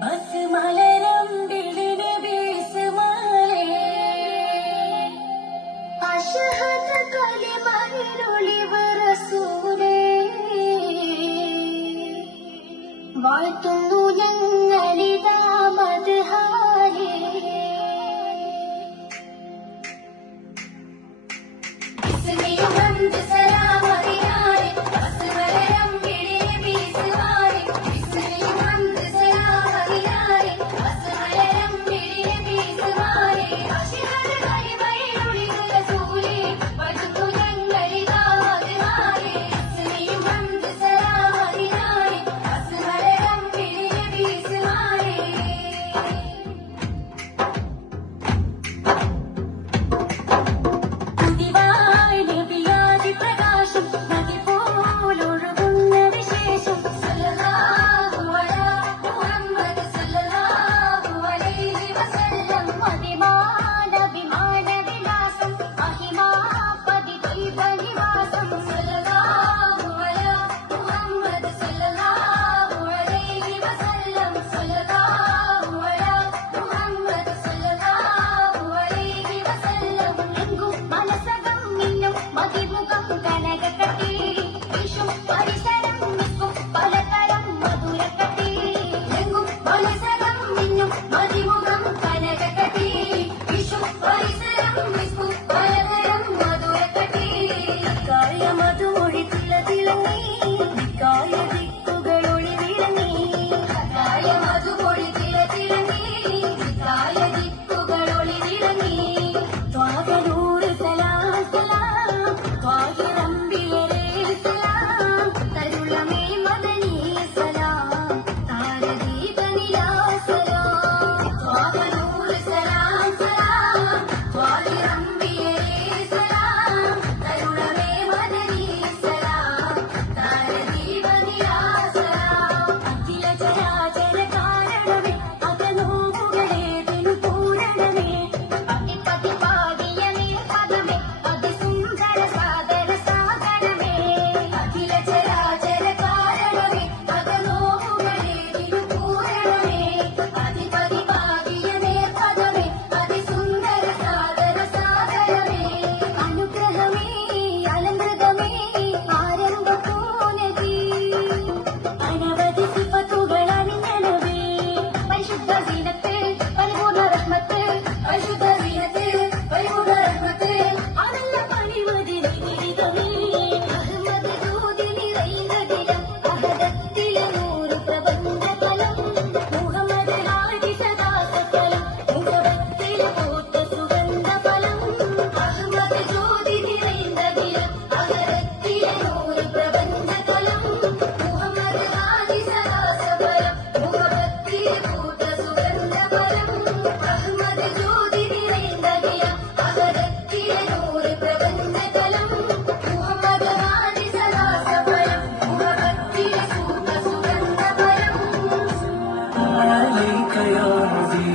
bus മലരമ്പിളിന് വീസുമാലേ അശഹദ കലിമയിലൊളിവ് റസൂലേ വാഴ്ത്തുന്നു ഞങ്ങളിതാ മദ്ഹാലേ ഇസ്മിയും ഹംദ് സലാം അതിനാലെ ബസ് മലരമ്പിളിന് വീസുമാലേ ഇസ്മിയും ഹംദ് സലാം അതിനാലെ ബസ് മലരമ്പിളിന് വീസുമാലേ അശഹദ കലിമയിലൊളിവ് റസൂലേ വാഴ്ത്തുന്നു ഞങ്ങളിതാ മദ്ഹാലേ ഇസ്മിയും ഹംദ് സലാം അതിനാലെ ബസ് മലരമ്പിളിന് വീസുമാലേ പുതിവായ് നബിയാദി പ്രകാശം നദി പോലൊഴുകുന്ന വിശേഷം സല്ലല്ലാഹു അലാ മുഹമ്മദ് സല്ലല്ലാഹു അലൈഹി വസല്ലം മതിമാനവിമാനവിലാസം മഹിമാപതി ദൈവനിവാസം സല്ലല്ലാഹു അലാ മുഹമ്മദ് സല്ലല്ലാഹു അലൈഹി വസല്ലം സല്ലല്ലാഹു അലാ മുഹമ്മദ് സല്ലല്ലാഹു അലൈഹി വസല്ലം എങ്കും മനസകം മിന്നും മതിമുഖം കനകക്കട്ടി വിഷും പരിസരം മിക്കും പലതരം മധുരക്കട്ടി എങ്കും മനസകം മിന്നും മതിമുഖം കനകക്കട്ടി വിഷും പരിസരം മിക്കും പലതരം മധുരക്കട്ടി കായ മധുമൊഴി തിളങ്ങി കായ ദിക്കുകളൊളി വിളങ്ങി കായ മധുമൊഴി തിളങ്ങി കായ ദിക്കുകളൊളി വിളങ്ങി ത്വാഹനൂർ സലാം സലാം ത്വാഹിറമ്പിയരേ സലാം തരുളമേ മദനീ സലാം താരദീപനിലാ സലാം ത്വാഹനൂർ സലാം സലാം ത്വാഹിറമ്പിയരേ സലാം തരുളമേ മദനീ സലാം താരദീപനിലാ സലാം അഖില ചരാചര കാരണമേ അകനോവുകളേതിനു പൂരണമേ പതിപാതിയമേ പദമേ അതിസുന്ദര സാദര സാഗരമേ അഖില ചരാചര കാരണമേ അകനോവുകളേതിനു പൂരണമേ അതിപതിപാതിയമേ പദമേ അതിസുന്ദര സാദര സാഗരമേ അനുഗ്രഹമേ അലങ്കൃതമേ ആരംഭപൂനതി അനവധി സിഫത്തുകൾ അണിഞ്ഞനവേ പരിശുദ്ധ സീനത്ത് പരിപൂർണ റഹ്മത്ത് പരിശുദ്ധ സീനത്ത് പരിപൂർണ റഹ്മത്ത് അതല്ല പണിമതിനെ നിരിതമേ അഹമ്മദ് ജ്യോതി നിറയുന്നതിലും അഹദത്തിലെ നൂറ് പ്രബന്ധഫലം മുഹമ്മദ് ഹാജി സദാസകലം മുഹബത്തിലെ പൂത്ത സുഗന്ധഫലം അഹമ്മദ് ജ്യോതി നിറയുന്നതിലും അഹദത്തിലെ നൂറ് പ്രബന്ധഫലം മുഹമ്മദ് ഹാജി സദാസകലം മുഹബത്തിലെ പൂത്ത